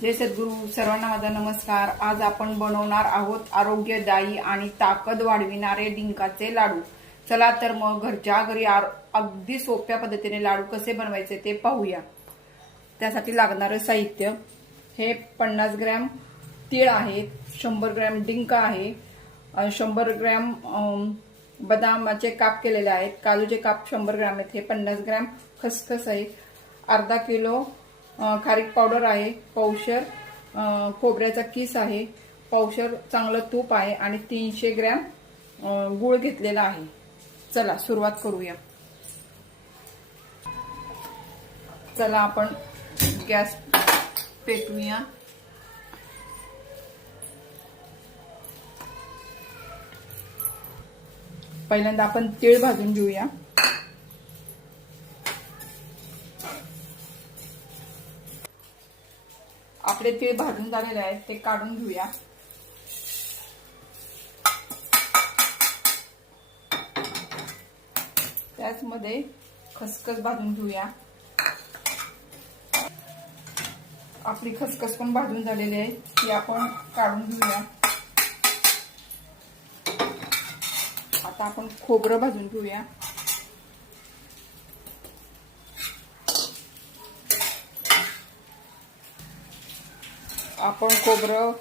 जय सद्गुरू सर्वांना माझा नमस्कार. आज आपण बनवणार आहोत आरोग्यदायी आणि ताकद वाढविणारे डिंकाचे लाडू. चला तर मग घरच्या घरी आर- अगदी सोप्या पद्धतीने लाडू कसे बनवायचे ते पाहूया. त्यासाठी लागणारं साहित्य. हे पन्नास ग्रॅम तीळ आहेत शंभर ग्रॅम डिंक आहे शंभर ग्रॅम बदामाचे काप केलेले आहेत काजूचे काप शंभर ग्रॅम आहेत हे पन्नास ग्रॅम खसखस आहे अर्धा किलो खारीक पावडर आहे पावशर खोबऱ्याचा किस आहे पावशर चांगलं तूप आहे आणि तीनशे ग्रॅम गुळ गूळ घेतलेला आहे. चला सुरुवात करूया. चला आपण गॅस पेटवूया. पहिल्यांदा आपण तीळ भाजून घेऊया. आपले तीळ भाजून झालेले आहेत ते काढून घेऊया. त्याचमध्ये खसखस भाजून घेऊया. आपली खसखस पण भाजून झालेली आहे ती आपण काढून घेऊया. आता आपण खोबरं भाजून घेऊया. आपण खोबरं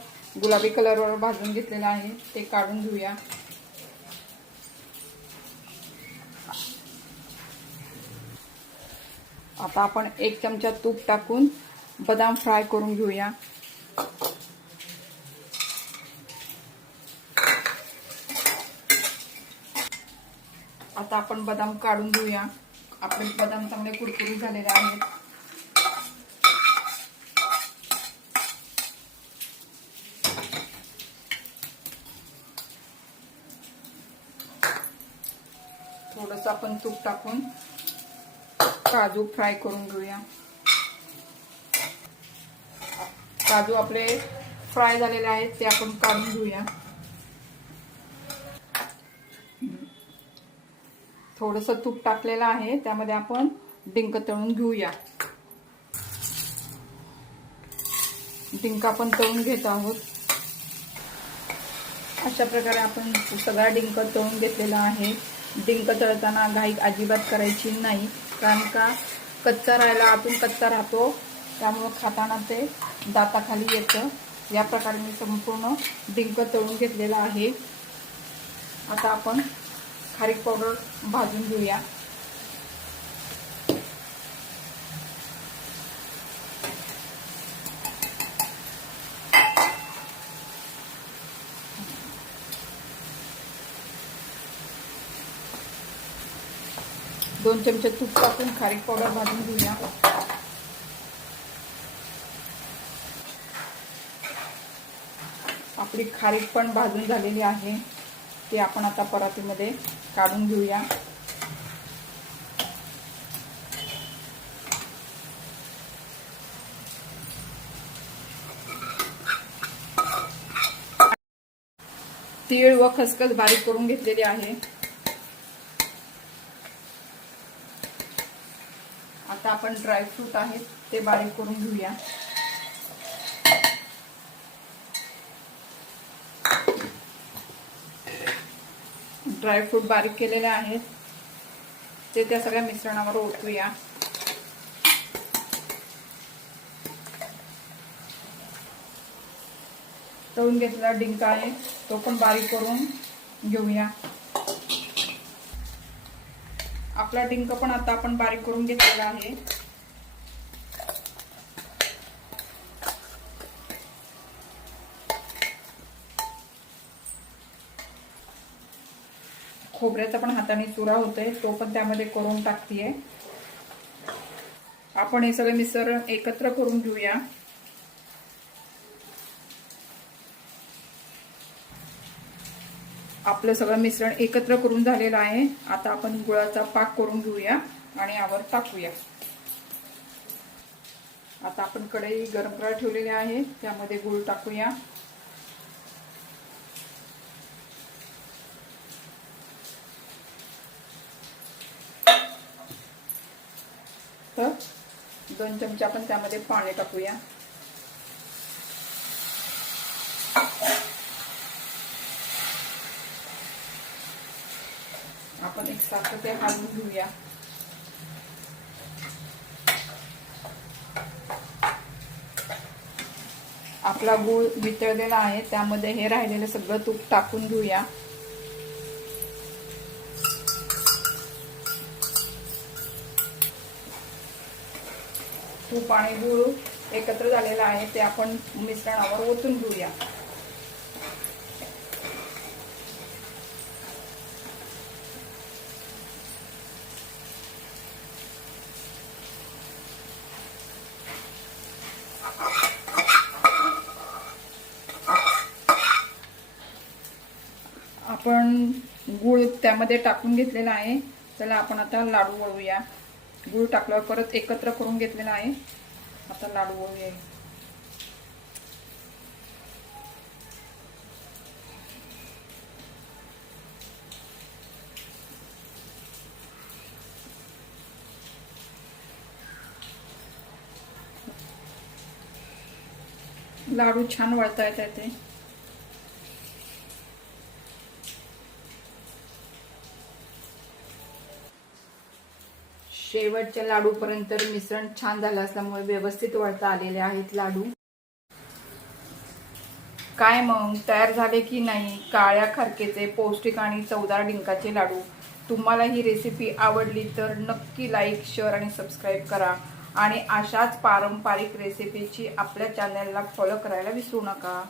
गुलाबी कलरवर भाजून घेतलेलं आहे. ते काढून घेऊया. आता आपण एक चमचा तूप टाकून बदाम फ्राय करून घेऊया. आता आपण बदाम काढून घेऊया. आपले बदाम चांगले कुरकुरीत झालेले आहेत. थोडस आपण तूप टाकून काजू फ्राय करून घेऊया. काजू आपले फ्राय झालेले आहेत ते आपण काढून घेऊया. थोडस तूप टाकलेलं आहे त्यामध्ये आपण डिंक तळून घेऊया. डिंक आपण तळून घेत आहोत. अशा प्रकारे आपण सगळा डिंक तळून घेतलेला आहे. डिंक तळताना घाई अजिबात करायची नाही. कारण का? कच्चा राहायला आतून कच्चा राहतो. त्यामुळं खाताना ते दाताखाली येतं. या प्रकारे मी संपूर्ण डिंक तळून घेतलेला आहे. आता आपण खारीक पावडर भाजून घेऊया. दोन चमचे तूप टाकून खारीक पावडर भाजून घेऊया. आपली खारीक पण भाजून झालेली आहे. ती आपण आता परातीमध्ये काढून घेऊया. तीळ व खसखस बारीक करून घेतलेली आहे. आता आपण ड्रायफ्रूट आहेत ते बारीक करून घेऊया. ड्रायफ्रूट बारीक केलेले आहेत. ते त्या सगळ्या मिश्रणावर ओतूया. तळून घेतलेला डिंका आहे तो पण बारीक करून घेऊया. आपला डिंक पण आता आपण बारीक करून घेतलेला आहे. खोबऱ्याचा पण हाताने चुरा होतोय तो पण त्यामध्ये करून टाकतीये. आपण हे सगळे मिसळ एकत्र करून घेऊया. आपलं सगळं मिश्रण एकत्र करून झालेलं आहे. आता आपण गुळाचा पाक करून घेऊया आणि यावर टाकूया. आता आपण कढई गरम करायला ठेवलेली आहे. त्यामध्ये गुळ टाकूया. तर दोन चमचे आपण त्यामध्ये पाणी टाकूया. आपण एक साखर ते हलवून घेऊया. आपला गूळ वितळलेला आहे त्यामध्ये हे राहिलेलं सगळं तूप टाकून घेऊया. तूप आणि गूळ एकत्र झालेलं आहे ते आपण मिश्रणावर ओतून घेऊया. आपण गूळ त्यामध्ये टाकून घेतलेला आहे. चला आपण आता लाडू वळूया. गूळ टाकल्यावर परत एकत्र करून घेतलेला आहे. आता लाडू वळूया. लाडू छान वळता येतात ते शेवटच्या लाडूपर्यंत मिश्रण छान झालं असल्यामुळे व्यवस्थित वळता आलेले आहेत लाडू. काय मग? तयार झाले की नाही? काळ्या खारकेचे पौष्टिक आणि चवदार डिंकाचे लाडू. तुम्हाला ही रेसिपी आवडली तर नक्की लाईक शेअर आणि सबस्क्राईब करा. आणि अशाच पारंपरिक रेसिपीची आपल्या चॅनलला फॉलो करायला विसरू नका.